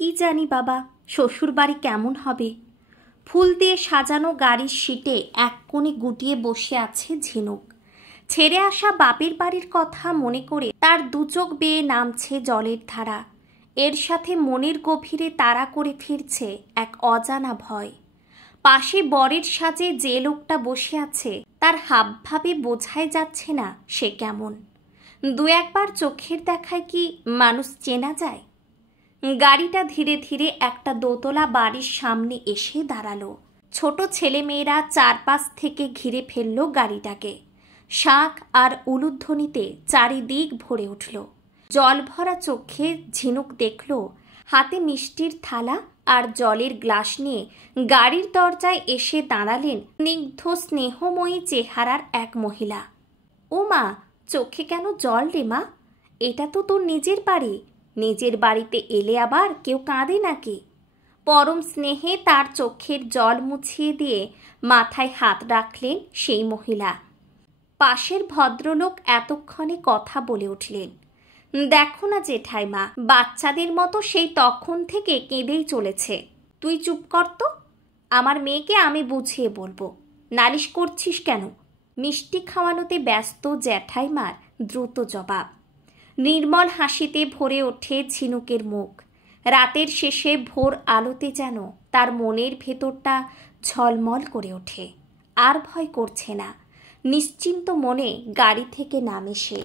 কি জানি বাবা, শ্বশুর বাড়ি কেমন হবে। ফুল দিয়ে সাজানো গাড়ির সিটে এক কোণে গুটিয়ে বসে আছে ঝিনুক। ছেড়ে আসা বাপের বাড়ির কথা মনে করে তার দু চোখ বেয়ে নামছে জলের ধারা। এর সাথে মনের গভীরে তাড়া করে ফিরছে এক অজানা ভয়। পাশে বরের সাজে যে লোকটা বসে আছে তার হাবভাবে বোঝাই যাচ্ছে না সে কেমন। দু একবার চোখের দেখায় কি মানুষ চেনা যায়? গাড়িটা ধীরে ধীরে একটা দোতলা বাড়ির সামনে এসে দাঁড়ালো। ছোট ছেলেমেয়েরা চারপাশ থেকে ঘিরে ফেলল গাড়িটাকে। শাঁখ আর উলুধ্বনিতে চারিদিক ভরে উঠল। জল ভরা চোখে ঝিনুক দেখল হাতে মিষ্টির থালা আর জলের গ্লাস নিয়ে গাড়ির দরজায় এসে দাঁড়ালেন স্নিগ্ধ স্নেহময়ী চেহারার এক মহিলা। ও মা, চোখে কেন জল রে মা? এটা তো তোর নিজের বাড়ি। নিজের বাড়িতে এলে আবার কেউ কাঁদে নাকি? পরম স্নেহে তার চোখের জল মুছিয়ে দিয়ে মাথায় হাত রাখলেন সেই মহিলা। পাশের ভদ্রলোক এতক্ষণে কথা বলে উঠলেন। দেখো না জেঠাইমা, বাচ্চাদের মতো সেই তখন থেকে কেঁদেই চলেছে। তুই চুপ কর তো, আমার মেয়েকে আমি বুঝিয়ে বলবো। নালিশ করছিস কেন? মিষ্টি খাওয়ানোতে ব্যস্ত জ্যাঠাইমার দ্রুত জবাব। নির্মল হাসিতে ভরে ওঠে ঝিনুকের মুখ। রাতের শেষে ভোর আলোতে যেন তার মনের ভেতরটা ঝলমল করে ওঠে। আর ভয় করছে না। নিশ্চিন্ত মনে গাড়ি থেকে নামে সে।